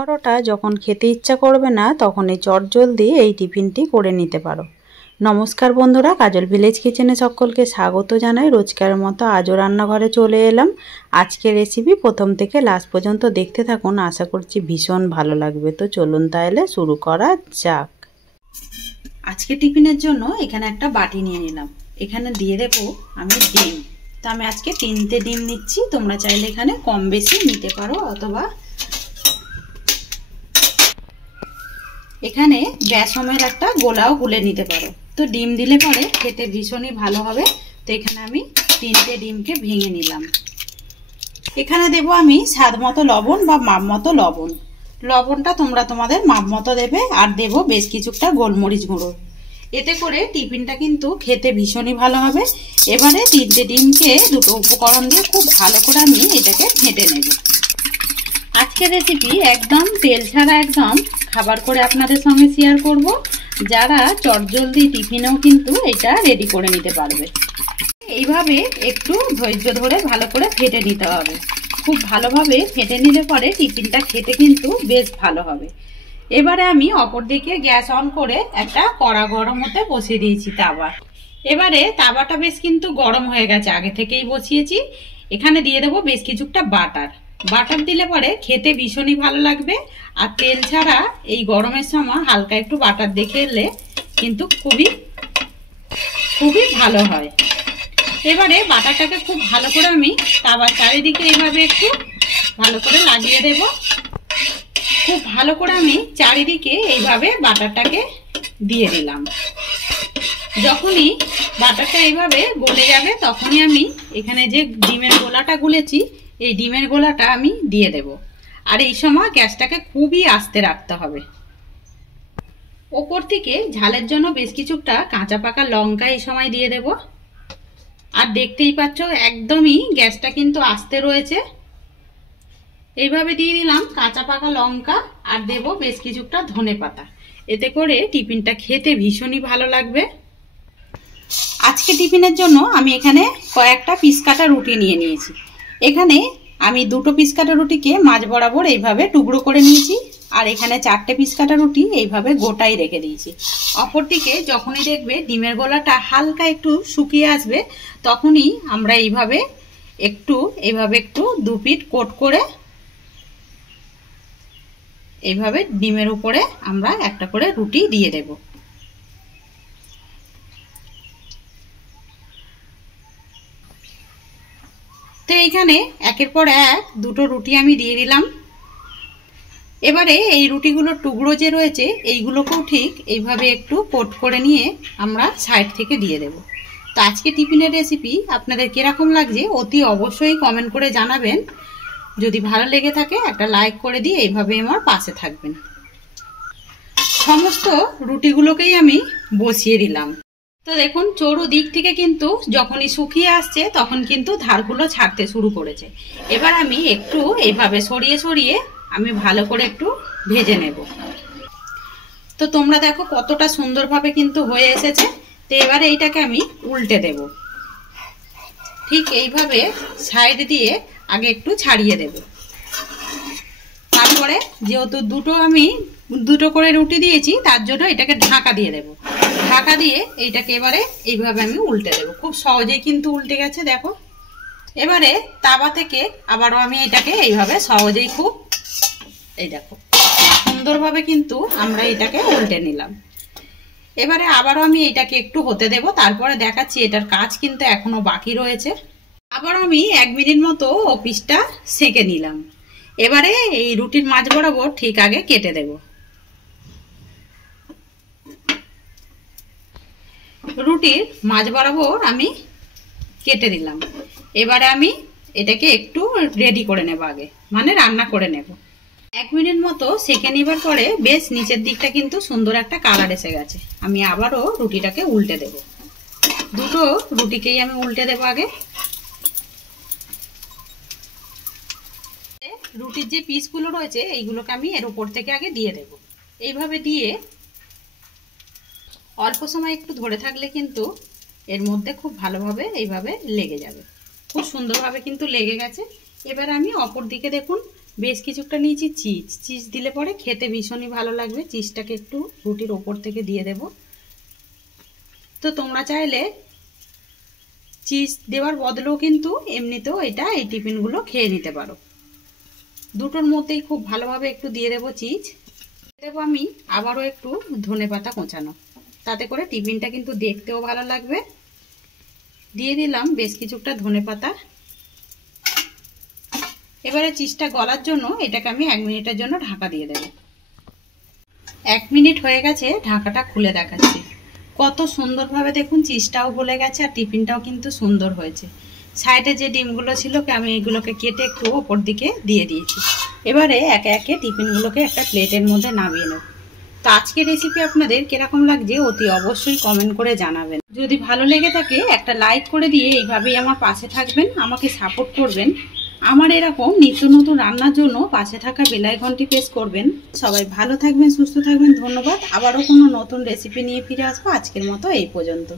পরোটা যখন খেতে ইচ্ছা করবে না তখন এই চটজলদি এই টিফিনটি করে নিতে পারো। নমস্কার বন্ধুরা, কাজল ভিলেজ কিচেনে সকলকে স্বাগত জানাই। রোজকারের মতো আজও রান্নাঘরে চলে এলাম। আজকের রেসিপি প্রথম থেকে লাস্ট পর্যন্ত দেখতে থাকুন, আশা করছি ভীষণ ভালো লাগবে। তো চলুন তাহলে শুরু করা যাক। আজকে টিফিনের জন্য এখানে একটা বাটি নিয়ে নিলাম। এখানে দিয়ে দেবো আমি ডিম। তো আমি আজকে 3টে ডিম নিচ্ছি। তোমরা চাইলে এখানে কম বেশি নিতে পারো, অথবা এখানে বেসমের একটা গোলাও গুলে নিতে পারো। তো ডিম দিলে পরে খেতে ভীষণই ভালো হবে। তো এখানে আমি 3টে ডিমকে ভেঙে নিলাম। এখানে দেব আমি স্বাদ মতো লবণ বা মাপ মতো লবণ। লবণটা তোমরা তোমাদের মাপ মতো দেবে। আর দেব বেশ কিছুটা গোলমরিচ গুঁড়ো। এতে করে টিফিনটা কিন্তু খেতে ভীষণই ভালো হবে। এবারে 3টে ডিমকে দুটো উপকরণ দিয়ে খুব ভালো করে আমি এটাকে ফেটে নেব। আজকের রেসিপি একদম তেল ছাড়া একদম খাবার করে আপনাদের সঙ্গে শেয়ার করব। যারা চটজলদি টিফিনেও কিন্তু এটা রেডি করে নিতে পারবে। এইভাবে একটু ধৈর্য ধরে ভালো করে ফেটে নিতে হবে। খুব ভালোভাবে ফেটে নিলে পরে টিফিনটা খেতে কিন্তু বেশ ভালো হবে। এবারে আমি অপর দিকে গ্যাস অন করে একটা কড়া গরম হতে বসিয়ে দিয়েছি তাওয়া। এবারে তাওয়াটা বেশ কিন্তু গরম হয়ে গেছে, আগে থেকেই বসিয়েছি। এখানে দিয়ে দেবো বেশ কিছুটা বাটার। বাটার দিলে পরে খেতে ভীষণই ভালো লাগবে। আর তেল ছাড়া এই গরমের সময় হালকা একটু বাটার দেখে এলে কিন্তু খুবই ভালো হয়। এবারে বাটারটাকে খুব ভালো করে আমি তাওয়ার চারিদিকে এইভাবে একটু ভালো করে লাগিয়ে দেব। খুব ভালো করে আমি চারিদিকে এইভাবে বাটারটাকে দিয়ে দিলাম। যখনই বাটারটা এইভাবে গলে যাবে তখনই আমি এখানে যে ডিমের গোলাটা গুলেছি এই ডিমের গোলাটা আমি দিয়ে দেব। আর এই সময় গ্যাসটাকে খুবই আস্তে রাখতে হবে। ওপর থেকে ঝালের জন্য বেশ কিছুটা কাঁচা পাকা লঙ্কা এই সময় দিয়ে দেব। আর দেখতেই পাচ্ছ একদমই গ্যাসটা কিন্তু আস্তে রয়েছে। এইভাবে দিয়ে দিলাম কাঁচা পাকা লঙ্কা আর দেব বেশ কিছুটা ধনেপাতা। এতে করে টিফিনটা খেতে ভীষণই ভালো লাগবে। আজকে টিফিনের জন্য আমি এখানে কয়েকটা পিস কাটা রুটি নিয়ে নিয়েছি। এখানে আমি 2টো পিস কাটা রুটিকে মাঝ বরাবর এইভাবে টুকরো করে নিয়েছি। আর এখানে 4টে পিস কাটা রুটি এইভাবে গোটাই রেখে দিয়েছি। অপরদিকে যখনই দেখবে ডিমের গোলাটা হালকা একটু শুকিয়ে আসবে তখনই আমরা এইভাবে একটু 2 পিঠ কোট করে এইভাবে ডিমের উপরে আমরা একটা করে রুটি দিয়ে দেব। তো এইখানে একের পর এক 2টো রুটি আমি দিয়ে দিলাম। এবারে এই রুটিগুলোর টুকরো যে রয়েছে এইগুলোকেও ঠিক এইভাবে একটু কোট করে নিয়ে আমরা সাইড থেকে দিয়ে দেব। তো আজকে টিফিনের রেসিপি আপনাদের কিরকম লাগছে অতি অবশ্যই কমেন্ট করে জানাবেন। যদি ভালো লেগে থাকে একটা লাইক করে দিয়ে এইভাবে আমার পাশে থাকবেন। সমস্ত রুটিগুলোকেই আমি বসিয়ে দিলাম। তো দেখুন চৌদিক থেকে কিন্তু যখনই শুকিয়ে আসছে তখন কিন্তু ধারগুলো ছাড়তে শুরু করেছে। এবার আমি একটু এইভাবে সরিয়ে সরিয়ে আমি ভালো করে একটু ভেজে নেব। তো তোমরা দেখো কতটা সুন্দরভাবে কিন্তু হয়ে এসেছে। তো এবারে এইটাকে আমি উল্টে দেব। ঠিক এইভাবে সাইড দিয়ে আগে একটু ছাড়িয়ে দেব। তারপরে যেহেতু দুটো করে রুটি দিয়েছি তার জন্য এটাকে ঢাকা দিয়ে দেব। ঢাকা দিয়ে এইটাকে এবারে এইভাবে আমি উল্টে দেব। খুব সহজেই কিন্তু উল্টে গেছে দেখো। এবারে তাওয়া থেকে আবারও আমি এটাকে এইভাবে সহজেই এই দেখো সুন্দরভাবে কিন্তু আমরা এটাকে উল্টে নিলাম। এবারে আবারও আমি এটাকে একটু হতে দেব। তারপরে দেখাচ্ছি এটার কাজ কিন্তু এখনো বাকি রয়েছে। আবারও আমি 1 মিনিট মতো পিসটা সেঁকে নিলাম। এবারে এই রুটির মাঝ বরাবর ঠিক আগে কেটে দেব। রুটির মাঝ বরাবর আমি কেটে দিলাম। এবারে আমি এটাকে একটু রেডি করে নেব, আগে মানে রান্না করে নেব। 1 মিনিট মতো সেঁকে নেবার পরে বেশ নিচের দিকটা কিন্তু সুন্দর একটা কালার এসে গেছে। আমি আবারও রুটিটাকে উল্টে দেব। 2টো রুটিকেই আমি উল্টে দেব। আগে রুটির যে পিসগুলো রয়েছে এইগুলোকে আমি এর উপর থেকে আগে দিয়ে দেব। এইভাবে দিয়ে অল্প সময় একটু ধরে থাকলে কিন্তু এর মধ্যে খুব ভালোভাবে এইভাবে লেগে যাবে। খুব সুন্দরভাবে কিন্তু লেগে গেছে। এবার আমি অপর দিকে দেখুন বেশ কিছুটা নিয়েছি চিজ। চিজ দিলে পরে খেতে ভীষণই ভালো লাগবে। চিজটাকে একটু রুটির ওপর থেকে দিয়ে দেব। তো তোমরা চাইলে চিজ দেওয়ার বদলেও কিন্তু এমনিতেও এই টিফিনগুলো খেয়ে নিতে পারো। দুটোর মধ্যেই খুব ভালোভাবে একটু দিয়ে দেবো চিজ। দেবো আমি আবারও একটু ধনেপাতা কোঁচানো, তাতে করে টিফিনটা কিন্তু দেখতেও ভালো লাগবে। দিয়ে দিলাম বেশ কিছুটা ধনেপাতা। এবারে চিজটা গলার জন্য এটাকে আমি 1 মিনিটের জন্য ঢাকা দিয়ে দেব। 1 মিনিট হয়ে গেছে, ঢাকাটা খুলে দেখাচ্ছি। কত সুন্দরভাবে দেখুন চিজটাও গলে গেছে আর টিফিনটাও কিন্তু সুন্দর হয়েছে। সাইডে যে ডিমগুলো ছিল আমি এগুলোকে কেটে একটু ওপর দিকে দিয়ে দিয়েছি। এবারে একে একে টিফিনগুলোকে একটা প্লেটের মধ্যে নামিয়ে নেব। তো আজকের রেসিপি আপনাদের কিরকম লাগছে অতি অবশ্যই কমেন্ট করে জানাবেন। যদি ভালো লেগে থাকে একটা লাইক করে দিয়ে এইভাবেই আমার পাশে থাকবেন, আমাকে সাপোর্ট করবেন। আমার এরকম নিত্য নতুন রান্নার জন্য পাশে থাকা বেল আইকনটি প্রেস করবেন। সবাই ভালো থাকবেন, সুস্থ থাকবেন। ধন্যবাদ। আবারও কোনো নতুন রেসিপি নিয়ে ফিরে আসবো। আজকের মতো এই পর্যন্ত।